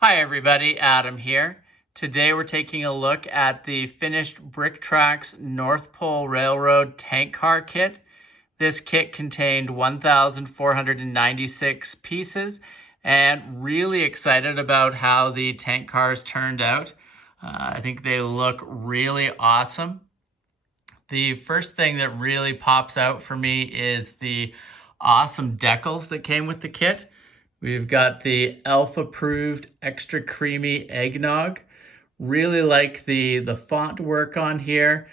Hi everybody, Adam here. Today we're taking a look at the finished BrickTracks North Pole Railroad tank car kit. This kit contained 1,496 pieces, and really excited about how the tank cars turned out. I think they look really awesome. The first thing that really pops out for me is the awesome decals that came with the kit. We've got the Elf approved extra creamy eggnog. Really like the font work on here.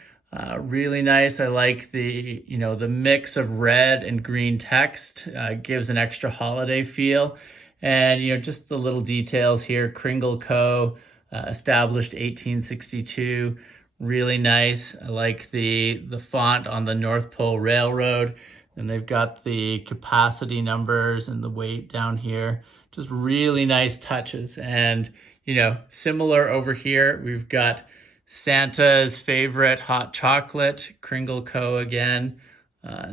Really nice. I like the mix of red and green text. Gives an extra holiday feel. And just the little details here. Kringle Co. Established 1862. Really nice. I like the font on the North Pole Railroad. And they've got the capacity numbers and the weight down here. Just really nice touches. And, similar over here, we've got Santa's favorite hot chocolate, Kringle Co. again,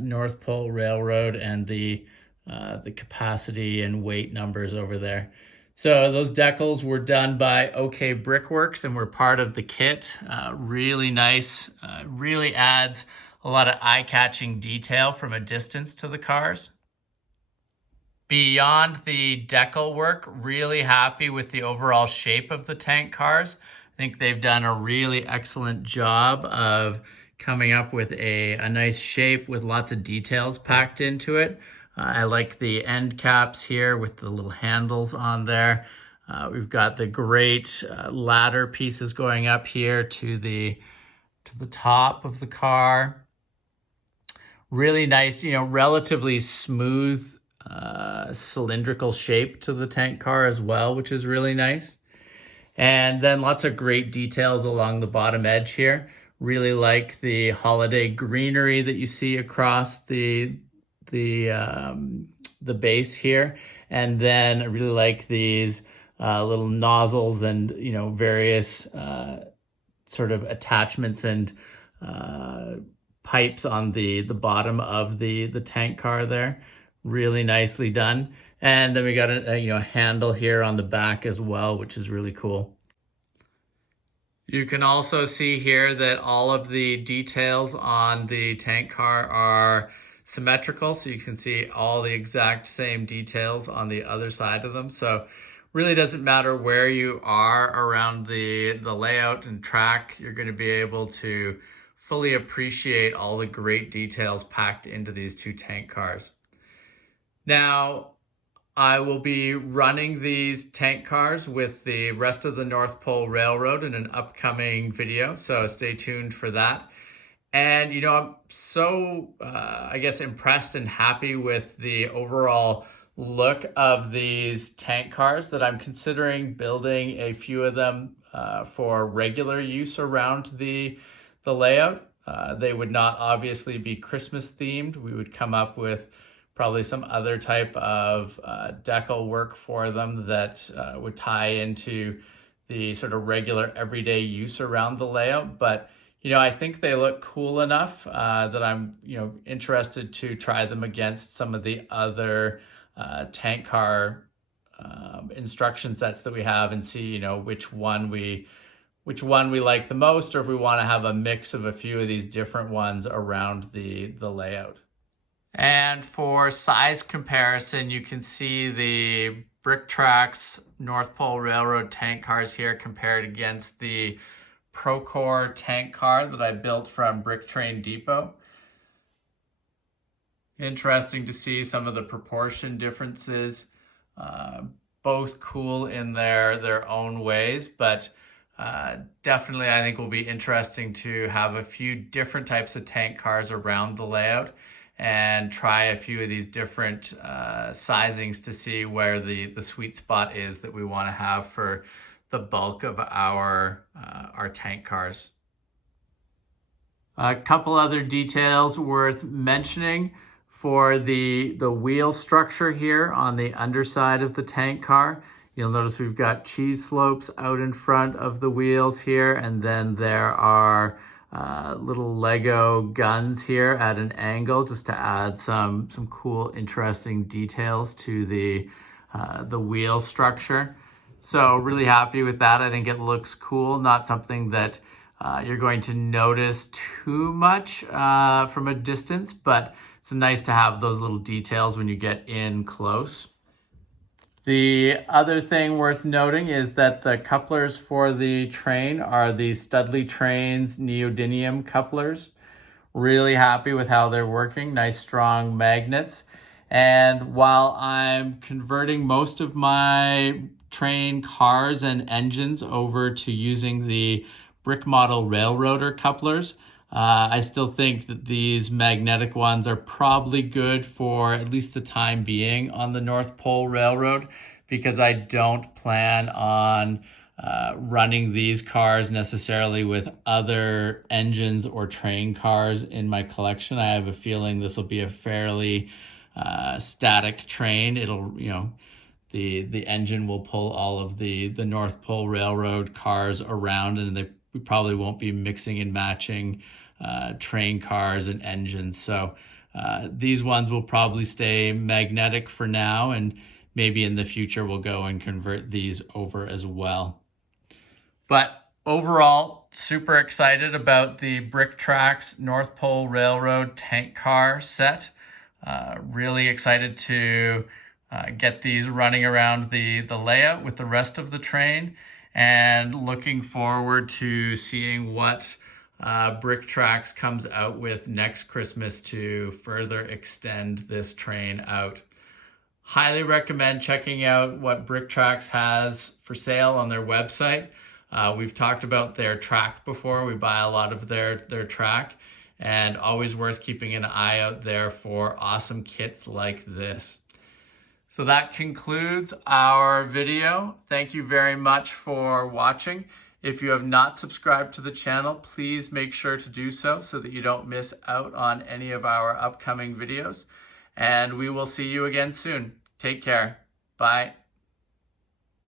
North Pole Railroad, and the capacity and weight numbers over there. So those decals were done by OK Brickworks and were part of the kit. Really nice, really adds a lot of eye-catching detail from a distance to the cars. Beyond the decal work, really happy with the overall shape of the tank cars. I think they've done a really excellent job of coming up with a nice shape with lots of details packed into it. I like the end caps here with the little handles on there. We've got the great ladder pieces going up here to the top of the car. Really nice, relatively smooth cylindrical shape to the tank car as well, which is really nice. And then lots of great details along the bottom edge here. Really like the holiday greenery that you see across the base here. And then I really like these little nozzles and various sort of attachments and pipes on the bottom of the tank car there. Really nicely done. And then we got a handle here on the back as well, which is really cool. You can also see here that all of the details on the tank car are symmetrical, so you can see all the exact same details on the other side of them. So really doesn't matter where you are around the layout and track, you're going to be able to fully appreciate all the great details packed into these two tank cars. Now, I will be running these tank cars with the rest of the North Pole Railroad in an upcoming video, so stay tuned for that. And, I'm so, impressed and happy with the overall look of these tank cars that I'm considering building a few of them for regular use around the layout. They would not obviously be Christmas themed. We would come up with probably some other type of decal work for them that would tie into the sort of regular everyday use around the layout. But, I think they look cool enough that I'm, interested to try them against some of the other tank car instruction sets that we have and see, which one we like the most, or if we want to have a mix of a few of these different ones around the layout. And for size comparison, you can see the BrickTracks North Pole Railroad tank cars here compared against the Procore tank car that I built from Brick Train Depot. Interesting to see some of the proportion differences. Both cool in their own ways, but definitely I think will be interesting to have a few different types of tank cars around the layout and try a few of these different sizings to see where the sweet spot is that we want to have for the bulk of our tank cars. A couple other details worth mentioning for the wheel structure here on the underside of the tank car. You'll notice we've got cheese slopes out in front of the wheels here, and then there are little Lego guns here at an angle just to add some cool, interesting details to the wheel structure. So really happy with that. I think it looks cool, not something that you're going to notice too much from a distance, but it's nice to have those little details when you get in close. The other thing worth noting is that the couplers for the train are the Studley Trains neodymium couplers. Really happy with how they're working. Nice strong magnets. And while I'm converting most of my train cars and engines over to using the brick model railroader couplers, I still think that these magnetic ones are probably good for at least the time being on the North Pole Railroad, because I don't plan on running these cars necessarily with other engines or train cars in my collection. I have a feeling this will be a fairly static train. It'll, the engine will pull all of the North Pole Railroad cars around, and we probably won't be mixing and matching train cars and engines. So these ones will probably stay magnetic for now, and maybe in the future we'll go and convert these over as well. But overall, super excited about the BrickTracks North Pole Railroad tank car set. Really excited to get these running around the layout with the rest of the train, and looking forward to seeing what BrickTracks comes out with next Christmas to further extend this train out. Highly recommend checking out what BrickTracks has for sale on their website. We've talked about their track before. We buy a lot of their track, and always worth keeping an eye out there for awesome kits like this. So that concludes our video. Thank you very much for watching. If you have not subscribed to the channel, please make sure to do so that you don't miss out on any of our upcoming videos. And we will see you again soon. Take care. Bye.